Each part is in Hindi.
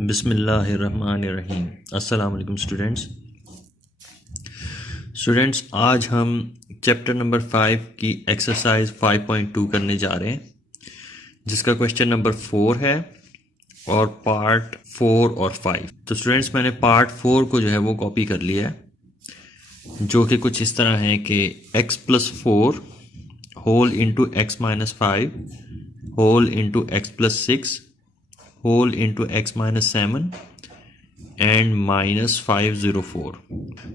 बिस्मिल्लाहिर्रहमानिर्रहीम। अस्सलाम वालेकुम स्टूडेंट्स, आज हम चैप्टर नंबर 5 की एक्सरसाइज 5.2 करने जा रहे हैं, जिसका क्वेश्चन नंबर 4 है और पार्ट 4 और 5। तो स्टूडेंट्स, मैंने पार्ट 4 को जो है वो कॉपी कर लिया है, जो कि कुछ इस तरह है कि x+4 whole into x-5 whole into x+6 whole into x-7 and -504।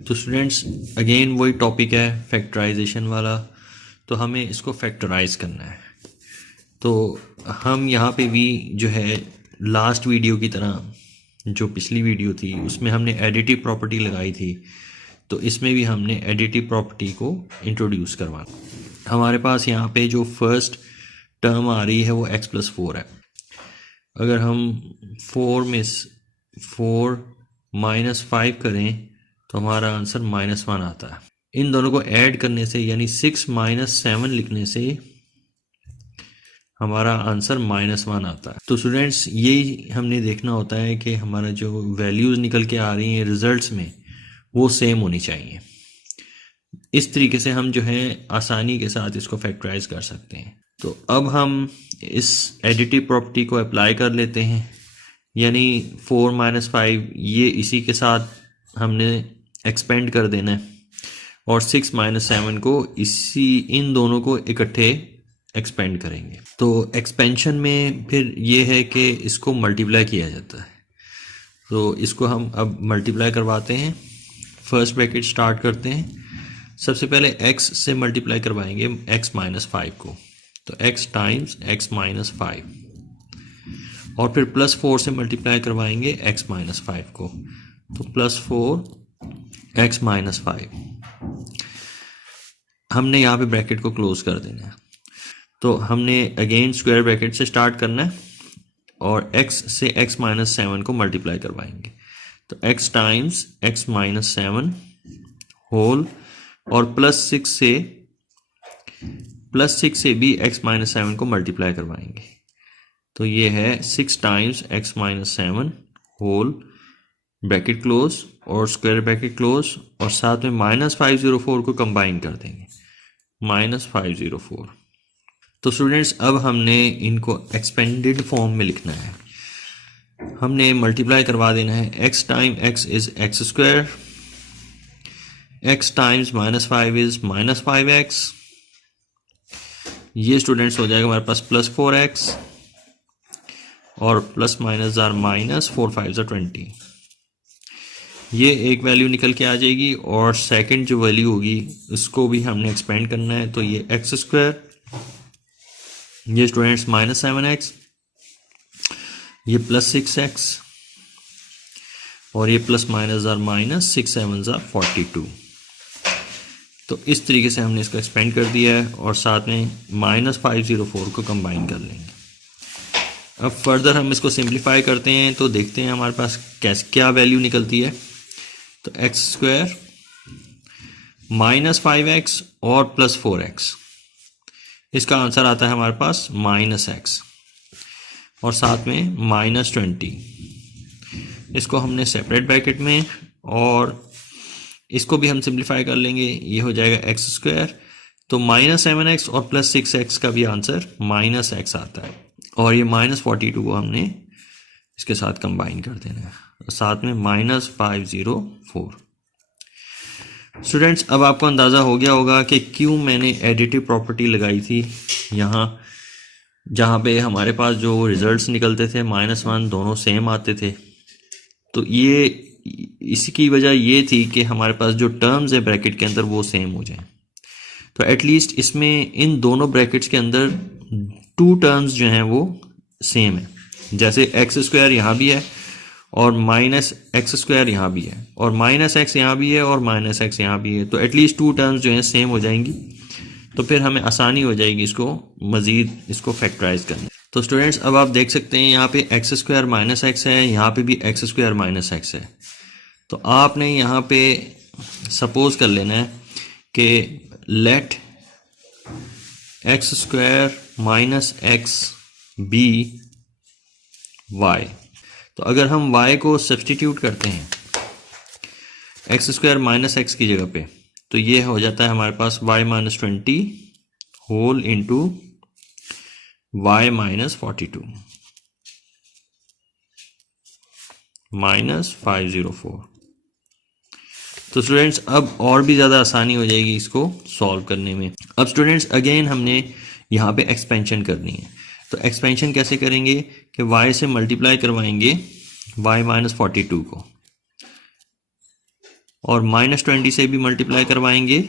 तो स्टूडेंट्स, अगेन वही टॉपिक है फैक्टराइजेशन वाला, तो हमें इसको फैक्टराइज करना है। तो हम यहाँ पे भी जो है लास्ट वीडियो की तरह, जो पिछली वीडियो थी उसमें हमने एडिटिव प्रॉपर्टी लगाई थी, तो इसमें भी हमने एडिटिव प्रॉपर्टी को इंट्रोड्यूस करवाना। हमारे पास यहाँ पे जो फर्स्ट टर्म आ रही है वो x+4 है। अगर हम 4 -5 करें तो हमारा आंसर -1 आता है। इन दोनों को ऐड करने से यानी 6 - 7 लिखने से हमारा आंसर -1 आता है। तो स्टूडेंट्स, यही हमने देखना होता है कि हमारा जो वैल्यूज़ निकल के आ रही हैं रिजल्ट्स में वो सेम होनी चाहिए। इस तरीके से हम जो है आसानी के साथ इसको फैक्टराइज कर सकते हैं। तो अब हम इस एडिटिव प्रॉपर्टी को अप्लाई कर लेते हैं, यानी 4 - 5 ये इसी के साथ हमने एक्सपेंड कर देना है और 6 - 7 को इन दोनों को इकट्ठे एक्सपेंड करेंगे। तो एक्सपेंशन में फिर ये है कि इसको मल्टीप्लाई किया जाता है, तो इसको हम अब मल्टीप्लाई करवाते हैं। फर्स्ट ब्रैकेट स्टार्ट करते हैं। सबसे पहले x से मल्टीप्लाई करवाएंगे x-5 को, तो x टाइम्स x-5, और फिर +4 से मल्टीप्लाई करवाएंगे x-5 को, तो +4 x-5। हमने यहाँ पे ब्रैकेट को क्लोज कर देना है। तो हमने अगेन स्क्वायर ब्रैकेट से स्टार्ट करना है और x से x-7 को मल्टीप्लाई करवाएंगे, तो x टाइम्स x-7 होल, और +6 से भी x-7 को मल्टीप्लाई करवाएंगे, तो ये है 6 times x-7 whole, bracket close और स्क्वायर ब्रैकेट क्लोज, और साथ में -504 को कंबाइन कर देंगे, -504। तो स्टूडेंट्स, अब हमने इनको एक्सपेंडेड फॉर्म में लिखना है। हमने मल्टीप्लाई करवा देना है। x time x is x², x times -5 is -5x। ये स्टूडेंट्स हो जाएगा हमारे पास +4x, और प्लस माइनस आर माइनस, 4 5 20। ये एक वैल्यू निकल के आ जाएगी, और सेकंड जो वैल्यू होगी उसको भी हमने एक्सपेंड करना है, तो ये x², ये स्टूडेंट्स -7x, ये +6x, और ये plus minus are minus, 6 7 are 42। तो इस तरीके से हमने इसको एक्सपेंड कर दिया है, और साथ में -504 को कंबाइन कर लेंगे। अब फर्दर हम इसको सिंप्लीफाई करते हैं, तो देखते हैं हमारे पास क्या वैल्यू निकलती है। तो x² -5x और +4x, इसका आंसर आता है हमारे पास -x, और साथ में -20। इसको हमने सेपरेट ब्रैकेट में, और इसको भी हम सिंप्लीफाई कर लेंगे, ये हो जाएगा x², तो -7x और +6x का भी आंसर -x आता है, और ये -42 को हमने इसके साथ कंबाइन कर देना है, साथ में -504। स्टूडेंट्स, अब आपको अंदाज़ा हो गया होगा कि क्यों मैंने एडिटिव प्रॉपर्टी लगाई थी यहाँ, जहाँ पे हमारे पास जो रिजल्ट्स निकलते थे -1 दोनों सेम आते थे। तो ये इसकी वजह ये थी कि हमारे पास जो टर्म्स है ब्रैकेट के अंदर वो सेम हो जाए। तो एटलीस्ट इसमें इन दोनों ब्रैकेट्स के अंदर 2 टर्म्स जो हैं वो सेम है, जैसे x² यहाँ भी है और -x² यहाँ भी है, और -x यहाँ भी है और -x यहाँ भी है, तो एटलीस्ट 2 टर्म्स जो हैं सेम हो जाएंगी। तो फिर हमें आसानी हो जाएगी इसको मज़ीद इसको फैक्टराइज करने। तो स्टूडेंट्स, अब आप देख सकते हैं यहाँ पे x² -x है, यहाँ पे भी x² -x है। तो आपने यहाँ पे सपोज कर लेना है कि late x² -x be y। तो अगर हम y को सब्सटीट्यूट करते हैं एक्स स्क्वायर माइनस एक्स की जगह पे, तो ये हो जाता है हमारे पास y minus 20 whole into y minus 42 minus 504। तो स्टूडेंट्स अब और भी ज़्यादा आसानी हो जाएगी इसको सॉल्व करने में। अब स्टूडेंट्स अगेन हमने यहाँ पे एक्सपेंशन करनी है। तो एक्सपेंशन कैसे करेंगे कि y से मल्टीप्लाई करवाएंगे y माइनस 42 को, और माइनस 20 से भी मल्टीप्लाई करवाएंगे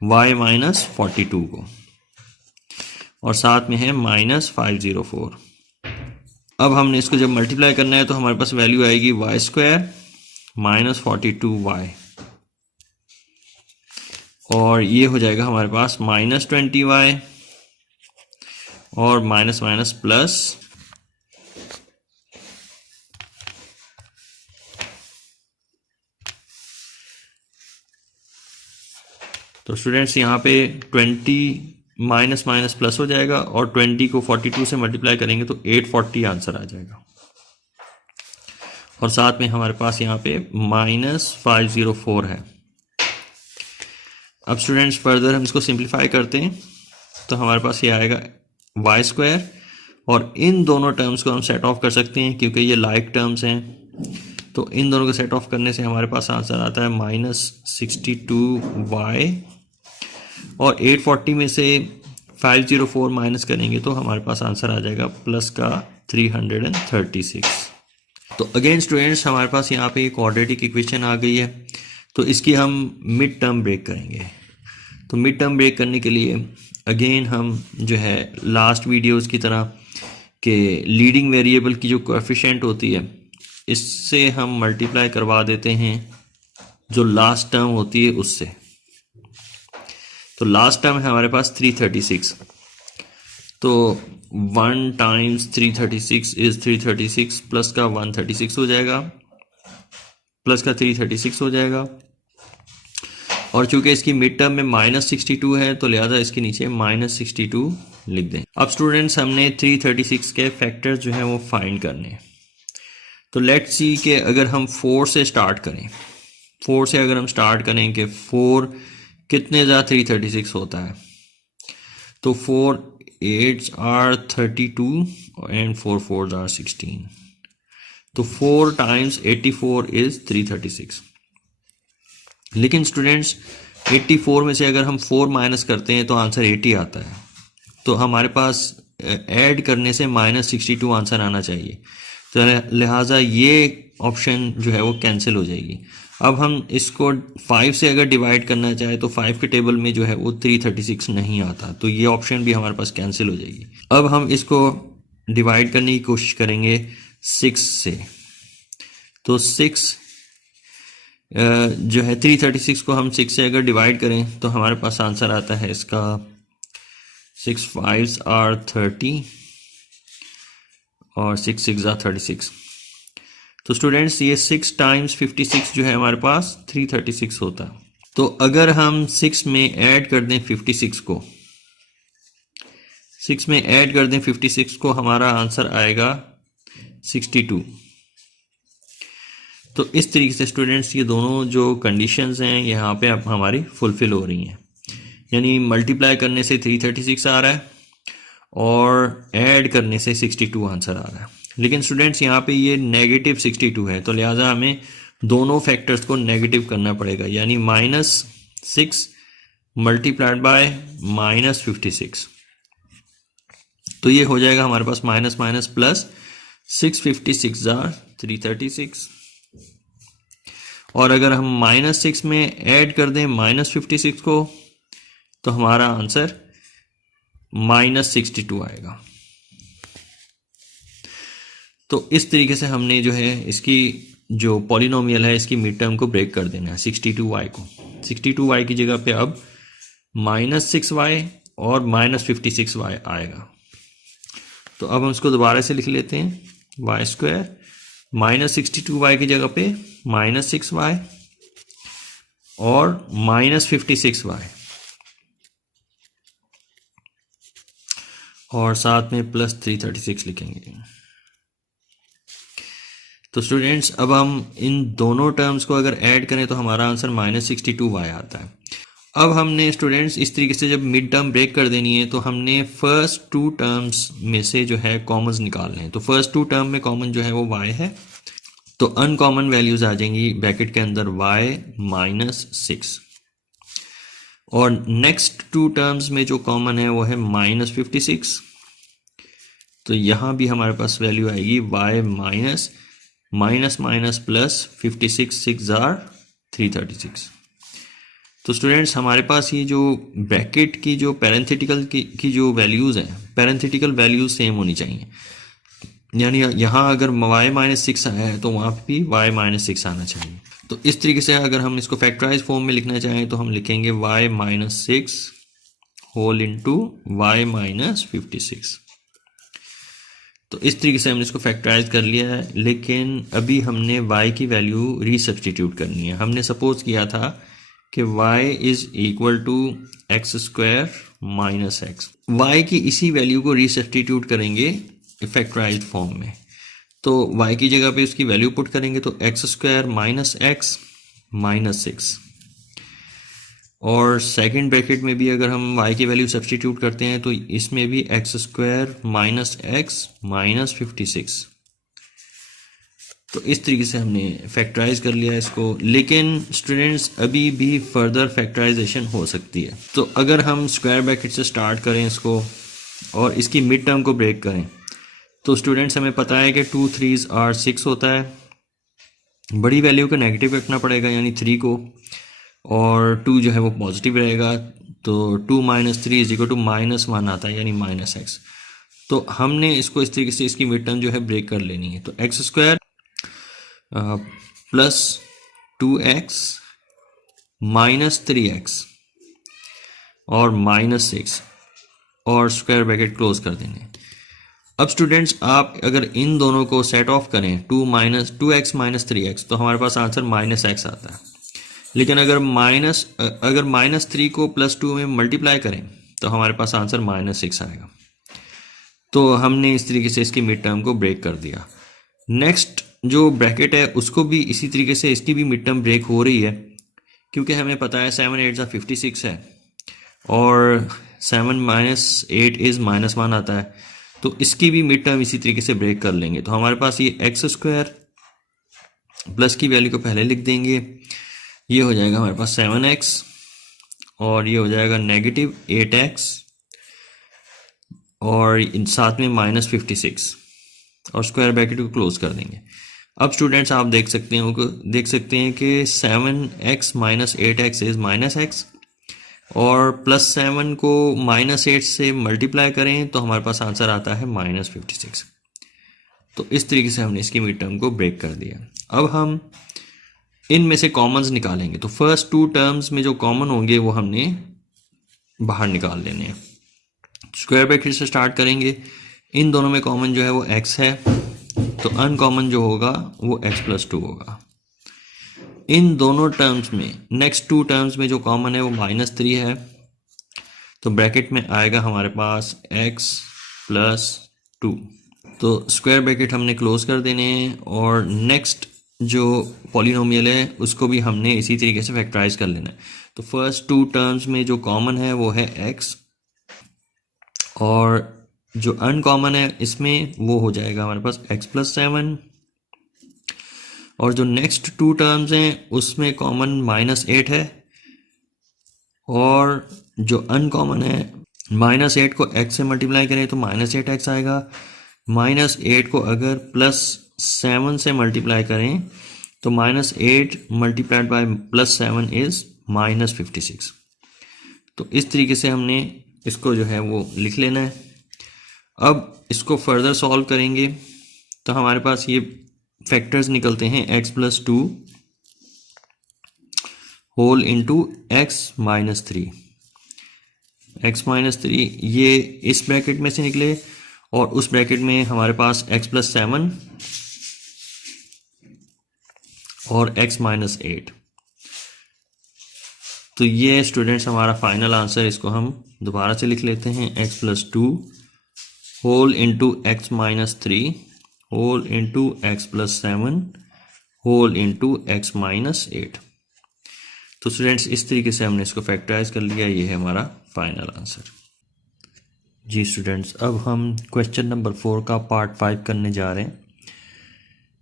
y माइनस 42 को, और साथ में है माइनस 504। अब हमने इसको जब मल्टीप्लाई करना है तो हमारे पास वैल्यू आएगी y स्क्वायर माइनस 42y, और ये हो जाएगा हमारे पास माइनस 20y और माइनस माइनस प्लस तो स्टूडेंट्स यहाँ पे 20 माइनस माइनस प्लस हो जाएगा, और 20 को 42 से मल्टीप्लाई करेंगे तो 840 आंसर आ जाएगा, और साथ में हमारे पास यहाँ पे माइनस 504 है। अब स्टूडेंट्स फर्दर हम इसको सिंप्लीफाई करते हैं तो हमारे पास ये आएगा y स्क्वायर, और इन दोनों टर्म्स को हम सेट ऑफ कर सकते हैं क्योंकि ये लाइक टर्म्स हैं। तो इन दोनों को सेट ऑफ करने से हमारे पास आंसर आता है माइनस 62y, और 840 में से 504 माइनस करेंगे तो हमारे पास आंसर आ जाएगा प्लस का 336। तो अगेन स्टूडेंट्स हमारे पास यहाँ पे एक क्वाड्रेटिक इक्वेशन आ गई है, तो इसकी हम मिड टर्म ब्रेक करेंगे। तो मिड टर्म ब्रेक करने के लिए अगेन हम जो है लास्ट वीडियोस की तरह के लीडिंग वेरिएबल की जो कोएफिशिएंट होती है इससे हम मल्टीप्लाई करवा देते हैं जो लास्ट टर्म होती है उससे। तो लास्ट टर्म है हमारे पास 336, तो 1 टाइम्स 336 इज 336 प्लस का 136 हो जाएगा, प्लस का 336 हो जाएगा, और चूंकि इसकी मिड टर्म में माइनस 62 है तो लिहाजा इसके नीचे माइनस 62 लिख दें। अब स्टूडेंट्स हमने 336 के फैक्टर्स जो है वो फाइंड करने हैं। तो लेट्स सी कि अगर हम 4 से स्टार्ट करें, 4 से अगर हम स्टार्ट करें कि 4 कितने ज़्यादा 336 होता है, तो 4 8s are 32 and 4 4s are 16, तो 4 टाइम्स 84 इज 336। लेकिन स्टूडेंट्स 84 में से अगर हम 4 माइनस करते हैं तो आंसर 80 आता है, तो हमारे पास ऐड करने से माइनस 62 आंसर आना चाहिए, तो लिहाजा ये ऑप्शन जो है वो कैंसिल हो जाएगी। अब हम इसको 5 से अगर डिवाइड करना चाहे तो 5 के टेबल में जो है वो 336 नहीं आता, तो ये ऑप्शन भी हमारे पास कैंसिल हो जाएगी। अब हम इसको डिवाइड करने की कोशिश करेंगे 6 से, तो 6 जो है 336 को हम 6 से अगर डिवाइड करें तो हमारे पास आंसर आता है इसका 6 5s are 30 और 6 6s are 36। तो स्टूडेंट्स ये 6 टाइम्स 56 जो है हमारे पास 336 होता है। तो अगर हम 6 में ऐड कर दें 56 को, 6 में ऐड कर दें 56 को, हमारा आंसर आएगा 62। तो इस तरीके से स्टूडेंट्स ये दोनों जो कंडीशंस हैं यहाँ पे अब हमारी फुलफिल हो रही हैं, यानी मल्टीप्लाई करने से 336 आ रहा है और ऐड करने से 62 आंसर आ रहा है। लेकिन स्टूडेंट्स यहाँ पे ये नेगेटिव 62 है, तो लिहाजा हमें दोनों फैक्टर्स को नेगेटिव करना पड़ेगा, यानी -6 मल्टीप्लाइड बाय -56। तो ये हो जाएगा हमारे पास माइनस माइनस प्लस 656 आर 336, और अगर हम -6 में ऐड कर दें -56 को तो हमारा आंसर -62 आएगा। तो इस तरीके से हमने जो है इसकी जो पॉलिनोमियल है इसकी मिड टर्म को ब्रेक कर देना है 62y को। 62y की जगह पे अब -6y और -56y आएगा। तो अब हम इसको दोबारा से लिख लेते हैं, y स्क्वायर -62y की जगह पे -6y और -56y, और साथ में +336 लिखेंगे। तो स्टूडेंट्स अब हम इन दोनों टर्म्स को अगर ऐड करें तो हमारा आंसर -62y आता है। अब हमने स्टूडेंट्स इस तरीके से जब मिड टर्म ब्रेक कर देनी है तो हमने फर्स्ट टू टर्म्स में से जो है कॉमन्स निकालने हैं। तो फर्स्ट टू टर्म में कॉमन जो है वो y है, तो अनकॉमन वैल्यूज आ जाएंगी ब्रैकेट के अंदर y -6, और नेक्स्ट टू टर्म्स में जो कॉमन है वो है -56। तो यहाँ भी हमारे पास वैल्यू आएगी y माइनस प्लस 56, 6 आर 336। तो स्टूडेंट्स हमारे पास ये जो ब्रैकेट की जो पैरेंथेटिकल की जो वैल्यूज़ हैं, पैरेंथेटिकल वैल्यूज सेम होनी चाहिए। यानी यहाँ अगर y -6 आया है तो वहाँ पे भी y -6 आना चाहिए। तो इस तरीके से अगर हम इसको फैक्टराइज फॉर्म में लिखना चाहें तो हम लिखेंगे y -6 होल इंटू y -56। तो इस तरीके से हमने इसको फैक्टराइज कर लिया है, लेकिन अभी हमने y की वैल्यू रीसब्स्टिट्यूट करनी है। हमने सपोज किया था कि y is equal to x² - x। y की इसी वैल्यू को रीसब्स्टिट्यूट करेंगे फैक्टराइज्ड फॉर्म में। तो y की जगह पे उसकी वैल्यू पुट करेंगे तो x² - x -6, और सेकंड ब्रैकेट में भी अगर हम y की वैल्यू सब्स्टिट्यूट करते हैं तो इसमें भी x² - x -56। तो इस तरीके से हमने फैक्टराइज कर लिया इसको, लेकिन स्टूडेंट्स अभी भी फर्दर फैक्टराइजेशन हो सकती है। तो अगर हम स्क्वायर ब्रैकेट से स्टार्ट करें इसको और इसकी मिड टर्म को ब्रेक करें तो स्टूडेंट्स हमें पता है कि 2 3s are 6 होता है। बड़ी वैल्यू को नेगेटिव रखना पड़ेगा यानी 3 को, और 2 जो है वो पॉजिटिव रहेगा। तो 2 - 3 = -1 आता है यानी -x। तो हमने इसको इस तरीके से इसकी मिड टर्म जो है ब्रेक कर लेनी है। तो x² प्लस 2x -3x और -6 और स्क्वायर ब्रैकेट क्लोज कर देने। अब स्टूडेंट्स आप अगर इन दोनों को सेट ऑफ करें 2x - 3x तो हमारे पास आंसर -x आता है। लेकिन अगर -3 को +2 में मल्टीप्लाई करें तो हमारे पास आंसर -6 आएगा। तो हमने इस तरीके से इसकी मिड टर्म को ब्रेक कर दिया। नेक्स्ट जो ब्रैकेट है उसको भी इसी तरीके से इसकी भी मिड टर्म ब्रेक हो रही है, क्योंकि हमें पता है 7 8 = 56 है और 7 - 8 इज़ -1 आता है। तो इसकी भी मिड टर्म इसी तरीके से ब्रेक कर लेंगे। तो हमारे पास ये x² प्लस की वैल्यू को पहले लिख देंगे, ये हो जाएगा हमारे पास 7x और ये हो जाएगा -8x और साथ में -56 और स्क्वायर ब्रैकेट को क्लोज कर देंगे। अब स्टूडेंट्स आप देख सकते हैं कि 7x - 8x इज -x और +7 को -8 से मल्टीप्लाई करें तो हमारे पास आंसर आता है -56। तो इस तरीके से हमने इसकी मिड टर्म को ब्रेक कर दिया। अब हम इनमें से कॉमन्स निकालेंगे। तो फर्स्ट टू टर्म्स में जो कॉमन होंगे वो हमने बाहर निकाल लेने हैं। स्क्वायर ब्रैकेट से स्टार्ट करेंगे। इन दोनों में कॉमन जो है वो x है, तो अनकॉमन जो होगा वो x + 2 होगा। इन दोनों टर्म्स में नेक्स्ट टू टर्म्स में जो कॉमन है वो -3 है, तो ब्रैकेट में आएगा हमारे पास x + 2। तो स्क्वायर ब्रैकेट हमने क्लोज कर देने हैं और नेक्स्ट जो पॉलिनोमियल है उसको भी हमने इसी तरीके से फैक्टराइज कर लेना है। तो फर्स्ट टू टर्म्स में जो कॉमन है वो है x, और जो अनकॉमन है इसमें वो हो जाएगा हमारे पास x + 7, और जो नेक्स्ट टू टर्म्स हैं उसमें कॉमन -8 है, और जो अनकॉमन है -8 को x से मल्टीप्लाई करें तो -8x आएगा। -8 को अगर +7 से मल्टीप्लाई करें तो -8 × +7 इज -56। तो इस तरीके से हमने इसको जो है वो लिख लेना है। अब इसको फर्दर सॉल्व करेंगे तो हमारे पास ये फैक्टर्स निकलते हैं x + 2 whole into x - 3। x - 3 ये इस ब्रैकेट में से निकले और उस ब्रैकेट में हमारे पास x + 7 और x - 8। तो ये स्टूडेंट्स हमारा फाइनल आंसर। इसको हम दोबारा से लिख लेते हैं x + 2 whole into x - 3 whole into x plus 7 whole into x minus 8। तो स्टूडेंट्स इस तरीके से हमने इसको फैक्टराइज कर लिया, ये है हमारा फाइनल आंसर। जी स्टूडेंट्स, अब हम क्वेश्चन नंबर 4 का पार्ट 5 करने जा रहे हैं।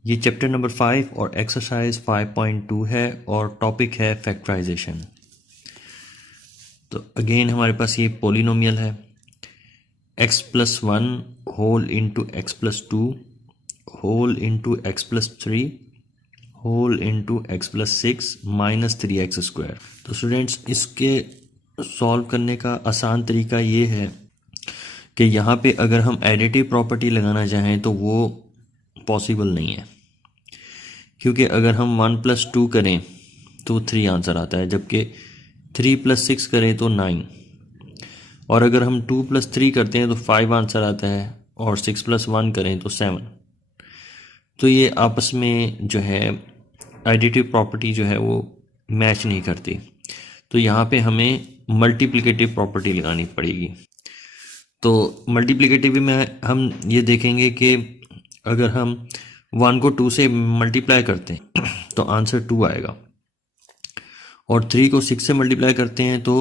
ये चैप्टर नंबर 5 और एक्सरसाइज 5.2 है और टॉपिक है फैक्टराइजेशन। तो अगेन हमारे पास ये पॉलिनोमियल है, x plus 1 whole into x plus 2 whole into x plus 3 whole into x plus 6 minus 3x square. तो स्टूडेंट्स इसके सॉल्व करने का आसान तरीका ये है कि यहाँ पे अगर हम एडिटिव प्रॉपर्टी लगाना चाहें तो वो पॉसिबल नहीं है, क्योंकि अगर हम 1 प्लस 2 करें तो 3 आंसर आता है, जबकि 3 प्लस 6 करें तो 9, और अगर हम 2 प्लस 3 करते हैं तो 5 आंसर आता है, और 6 प्लस 1 करें तो 7। तो ये आपस में जो है एडिटिव प्रॉपर्टी जो है वो मैच नहीं करती। तो यहाँ पे हमें मल्टीप्लिकेटिव प्रॉपर्टी लगानी पड़ेगी। तो मल्टीप्लिकेटिव में हम ये देखेंगे कि अगर हम 1 को 2 से मल्टीप्लाई करते हैं तो आंसर 2 आएगा, और 3 को 6 से मल्टीप्लाई करते हैं तो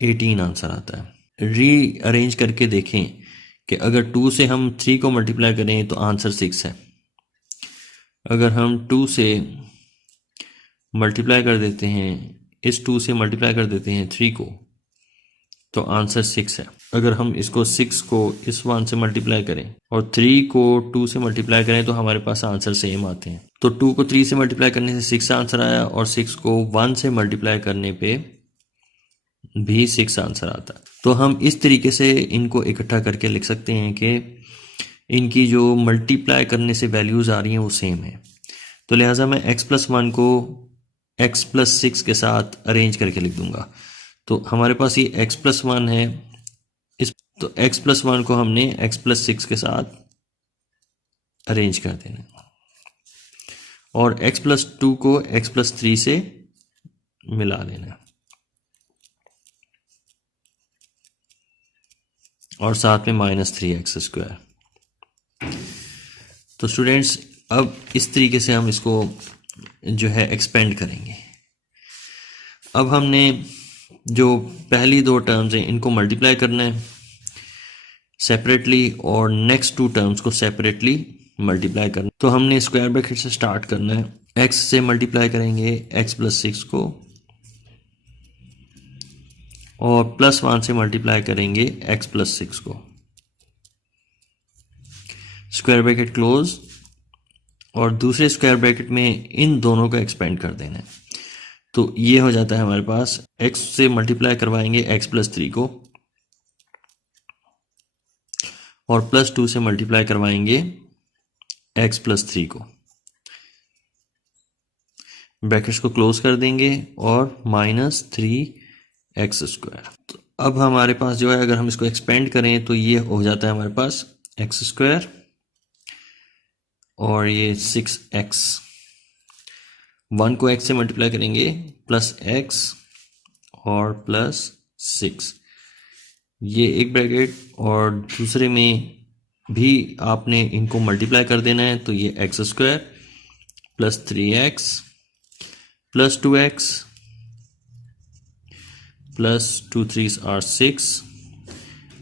18 आंसर आता है। रीअरेंज करके देखें कि अगर 2 से हम 3 को मल्टीप्लाई करें तो आंसर 6 है, अगर हम 2 से मल्टीप्लाई कर देते हैं, इस 2 से मल्टीप्लाई कर देते हैं 3 को, तो आंसर 6 है। अगर हम इसको 6 को इस 1 से मल्टीप्लाई करें और 3 को 2 से मल्टीप्लाई करें तो हमारे पास आंसर सेम आते हैं। तो 2 को 3 से मल्टीप्लाई करने से 6 आंसर आया, और 6 को 1 से मल्टीप्लाई करने पे भी 6 आंसर आता है। तो हम इस तरीके से इनको इकट्ठा करके लिख सकते हैं कि इनकी जो मल्टीप्लाई करने से वैल्यूज़ आ रही हैं वो सेम है। तो लिहाजा मैं x प्लस 1 को x प्लस 6 के साथ अरेंज करके लिख दूंगा। तो हमारे पास ये x प्लस 1 है, तो x प्लस 1 को हमने x प्लस 6 के साथ अरेंज कर देना, और x प्लस 2 को x प्लस 3 से मिला लेना, और साथ में माइनस 3x स्क्वायर। तो स्टूडेंट्स अब इस तरीके से हम इसको जो है एक्सपेंड करेंगे। अब हमने जो पहली 2 टर्म्स हैं इनको मल्टीप्लाई करना है सेपरेटली, और नेक्स्ट 2 टर्म्स को सेपरेटली मल्टीप्लाई करना। तो हमने स्क्वायर ब्रैकेट से स्टार्ट करना है, x से मल्टीप्लाई करेंगे x प्लस 6 को, और प्लस 1 से मल्टीप्लाई करेंगे x प्लस 6 को, स्क्वायर ब्रैकेट क्लोज, और दूसरे स्क्वायर ब्रैकेट में इन दोनों को एक्सपेंड कर देना है। तो ये हो जाता है हमारे पास, x से मल्टीप्लाई करवाएंगे x प्लस 3 को, और प्लस 2 से मल्टीप्लाई करवाएंगे x प्लस 3 को, ब्रैकेट्स को क्लोज कर देंगे, और माइनस 3x स्क्वायर। तो अब हमारे पास जो है अगर हम इसको एक्सपेंड करें तो ये हो जाता है हमारे पास x स्क्वायर, और ये 6x, 1 को x से मल्टीप्लाई करेंगे प्लस x और प्लस 6, ये एक ब्रैकेट, और दूसरे में भी आपने इनको मल्टीप्लाई कर देना है। तो ये x square plus 3x plus 2x plus 2 3s are 6,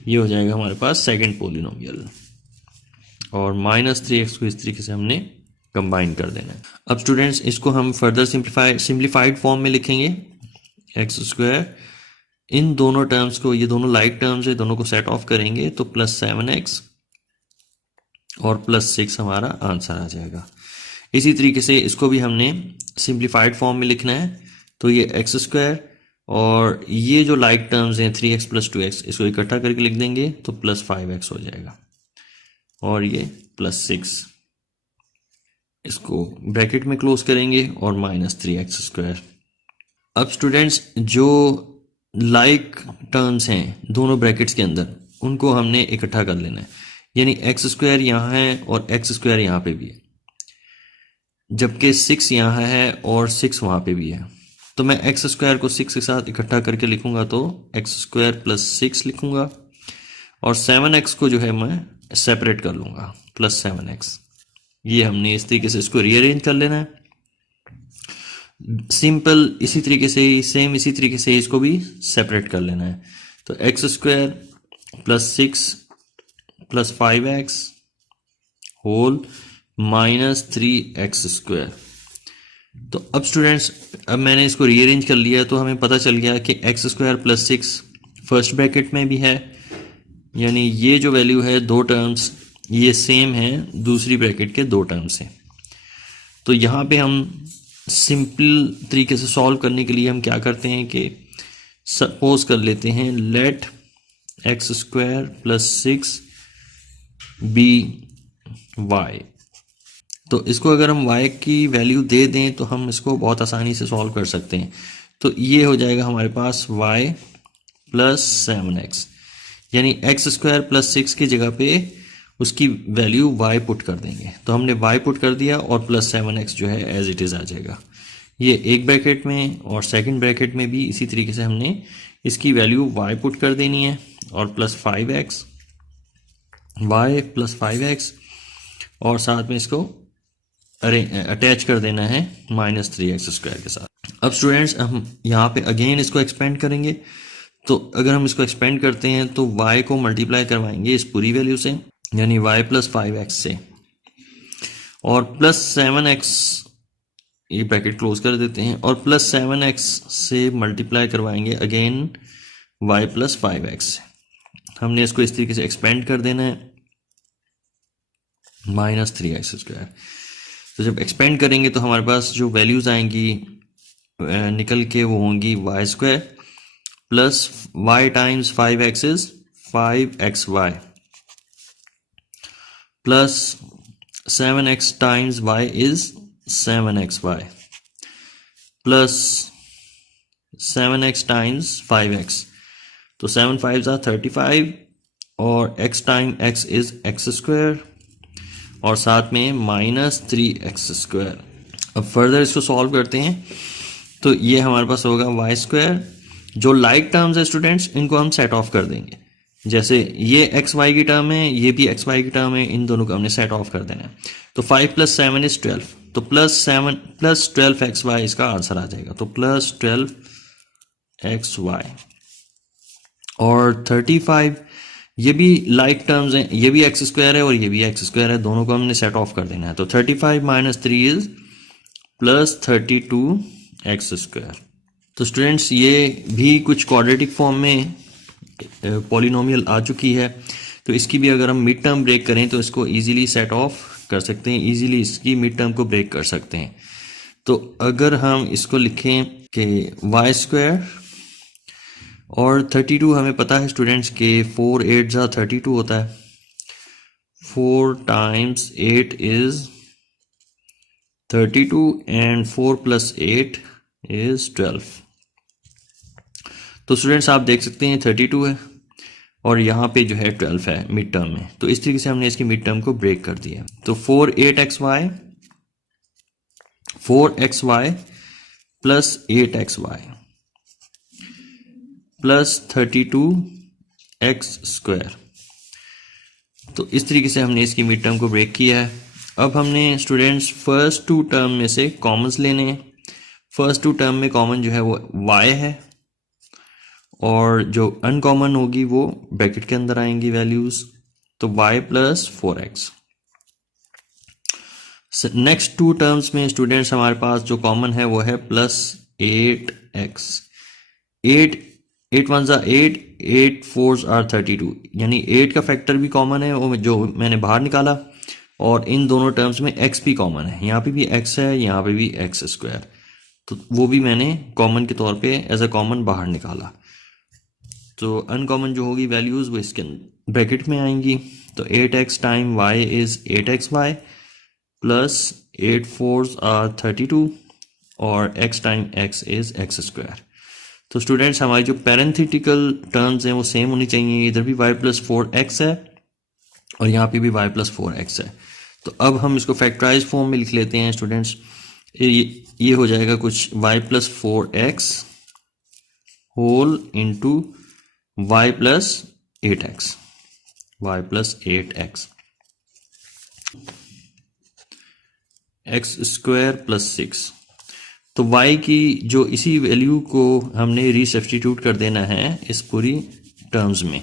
ये हो जाएगा हमारे पास सेकंड पोलिनोमियल, और माइनस 3x को इस तरीके से हमने कंबाइन कर देना है। अब स्टूडेंट्स इसको हम फर्दर सिंप्लीफाइड फॉर्म में लिखेंगे, एक्स स्क्वायर, इन दोनों टर्म्स को, ये दोनों लाइक टर्म्स है, दोनों को सेट ऑफ करेंगे तो प्लस 7x और प्लस 6 हमारा आंसर आ जाएगा। इसी तरीके से इसको भी हमने सिंप्लीफाइड फॉर्म में लिखना है। तो ये एक्स स्क्वायर और ये जो लाइक टर्म्स हैं 3x प्लस 2x, इसको इकट्ठा करके लिख देंगे तो प्लस 5x हो जाएगा, और ये प्लस 6, इसको ब्रैकेट में क्लोज करेंगे, और माइनस 3x स्क्वायर। अब स्टूडेंट्स जो लाइक टर्म्स हैं दोनों ब्रैकेट्स के अंदर, उनको हमने इकट्ठा कर लेना है, यानी एक्स स्क्वायर यहाँ है और एक्स स्क्वायर यहाँ पे भी है, जबकि 6 यहाँ है और 6 वहाँ पे भी है। तो मैं एक्स स्क्वायर को 6 के साथ इकट्ठा करके लिखूंगा तो एक्स स्क्वायर प्लस 6 लिखूंगा, और 7x को जो है मैं सेपरेट कर लूंगा, प्लस 7x। ये हमने इस तरीके से इसको रीअरेंज कर लेना है सिंपल। इसी तरीके से सेम इसी तरीके से इसको भी सेपरेट कर लेना है। तो x square plus 6 plus 5x whole minus 3x square. तो अब स्टूडेंट्स, अब मैंने इसको रीअरेंज कर लिया तो हमें पता चल गया कि x square plus 6 first bracket में भी है, यानी ये जो वैल्यू है दो टर्म्स ये सेम है दूसरी ब्रैकेट के दो टर्म से। तो यहाँ पे हम सिंपल तरीके से सॉल्व करने के लिए हम क्या करते हैं कि सपोज कर लेते हैं let x square plus 6 be y. तो इसको अगर हम y की वैल्यू दे दें तो हम इसको बहुत आसानी से सॉल्व कर सकते हैं। तो ये हो जाएगा हमारे पास y प्लस 7x, यानी एक्स स्क्वायर प्लस 6 की जगह पे उसकी वैल्यू y पुट कर देंगे। तो हमने y पुट कर दिया और प्लस 7x जो है एज इट इज़ आ जाएगा। ये एक ब्रैकेट में और सेकंड ब्रैकेट में भी इसी तरीके से हमने इसकी वैल्यू y पुट कर देनी है और plus 5x y plus 5x और साथ में इसको अटैच कर देना है माइनस 3x स्क्वायर के साथ। अब स्टूडेंट्स हम यहाँ पे अगेन इसको एक्सपेंड करेंगे। तो अगर हम इसको एक्सपेंड करते हैं तो y को मल्टीप्लाई करवाएंगे इस पूरी वैल्यू से, यानी y प्लस 5x से, और प्लस 7x, ये ब्रैकेट क्लोज कर देते हैं, और प्लस 7x से मल्टीप्लाई करवाएंगे अगेन y प्लस 5x से। हमने इसको इस तरीके से एक्सपेंड कर देना है माइनस 3x स्क्वायर। तो जब एक्सपेंड करेंगे तो हमारे पास जो वैल्यूज आएंगी निकल के वो होंगी y square plus y times 5x is 5xy plus 7x times y is 7xy plus 7x times 5x। तो 7 5s are 35 और x time x is x square और साथ में माइनस 3x स्क्वायर। अब फर्दर इसको सॉल्व करते हैं तो ये हमारे पास होगा वाई स्क्वायर। जो लाइक टर्म्स है स्टूडेंट्स इनको हम सेट ऑफ कर देंगे, जैसे ये एक्स वाई की टर्म है ये भी एक्स वाई की टर्म है, इन दोनों को हमने सेट ऑफ कर देना है। तो 5 प्लस 7 इज 12, तो प्लस 7 प्लस 12 एक्स वाई इसका आंसर आ जाएगा। तो प्लस 12 एक्स वाई और 35 ये भी लाइक टर्म्स हैं, ये भी एक्स स्क्वायर है और ये भी एक्स स्क्वायर है, दोनों को हमने सेट ऑफ कर देना है। तो 35 minus 3 is plus 32 x square. तो स्टूडेंट्स ये भी कुछ क्वाड्रेटिक फॉर्म में पॉलिनोमियल आ चुकी है, तो इसकी भी अगर हम मिड टर्म ब्रेक करें तो इसको इजीली सेट ऑफ कर सकते हैं, इजीली इसकी मिड टर्म को ब्रेक कर सकते हैं। तो अगर हम इसको लिखें कि वाई स्क्वायर और 32 हमें पता है स्टूडेंट्स के 4 8 जा 32 होता है, 4 times 8 is 32 and 4 plus 8 is 12। तो स्टूडेंट्स आप देख सकते हैं 32 है और यहाँ पे जो है 12 है मिड टर्म में। तो इस तरीके से हमने इसकी मिड टर्म को ब्रेक कर दिया। तो 4xy plus 8xy plus 32x square. तो इस तरीके से हमने इसकी मिड टर्म को ब्रेक किया है। अब हमने स्टूडेंट्स फर्स्ट टू टर्म में से कॉमन्स लेने हैं। फर्स्ट टू टर्म में कॉमन जो है वो y है और जो अनकॉमन होगी वो ब्रैकेट के अंदर आएंगी वैल्यूज, तो y plus 4x। Next two terms में स्टूडेंट्स हमारे पास जो कॉमन है वो है plus 8x। 8 1s are 8, 8 4s are 32, यानी 8 का फैक्टर भी कॉमन है वो जो मैंने बाहर निकाला, और इन दोनों टर्म्स में x भी कॉमन है, यहाँ पे भी x है यहाँ पे भी x स्क्वायर, तो वो भी मैंने कॉमन के तौर पे एज अ कॉमन बाहर निकाला। तो अनकॉमन जो होगी वैल्यूज वो इसके ब्रैकेट में आएंगी। तो 8x time y is 8xy plus 8 4s are 32 और x time x is x square. तो स्टूडेंट्स हमारी जो पैरेंथेटिकल टर्म्स हैं वो सेम होनी चाहिए, इधर भी y प्लस 4x है और यहाँ पे भी y प्लस 4x है। तो अब हम इसको फैक्टराइज फॉर्म में लिख लेते हैं स्टूडेंट्स। ये हो जाएगा कुछ y plus 4x whole into y plus 8x, y plus 8x। X square plus 6। तो y की जो इसी वैल्यू को हमने रीसब्स्टिट्यूट कर देना है इस पूरी टर्म्स में।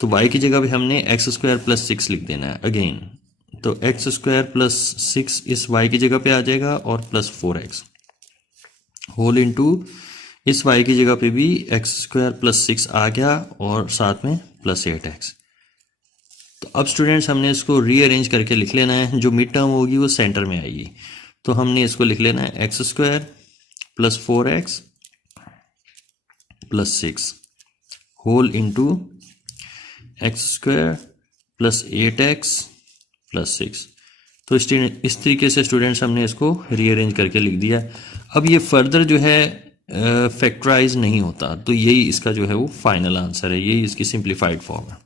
तो y की जगह पे हमने एक्स स्क्वायर प्लस 6 लिख देना है अगेन। तो एक्स स्क्वायर प्लस 6 इस y की जगह पे आ जाएगा और प्लस 4x होल इंटू इस y की जगह पे भी एक्स स्क्वायर प्लस 6 आ गया और साथ में प्लस 8x। तो अब स्टूडेंट्स हमने इसको रीअरेंज करके लिख लेना है, जो मिड टर्म होगी वो सेंटर में आएगी। तो हमने इसको लिख लेना है x square plus 4x plus 6 whole into x square plus 8x plus 6। तो इस तरीके से स्टूडेंट्स हमने इसको रीअरेंज करके लिख दिया। अब ये फर्दर जो है फैक्टराइज नहीं होता, तो यही इसका जो है वो फाइनल आंसर है, यही इसकी सिंप्लीफाइड फॉर्म है।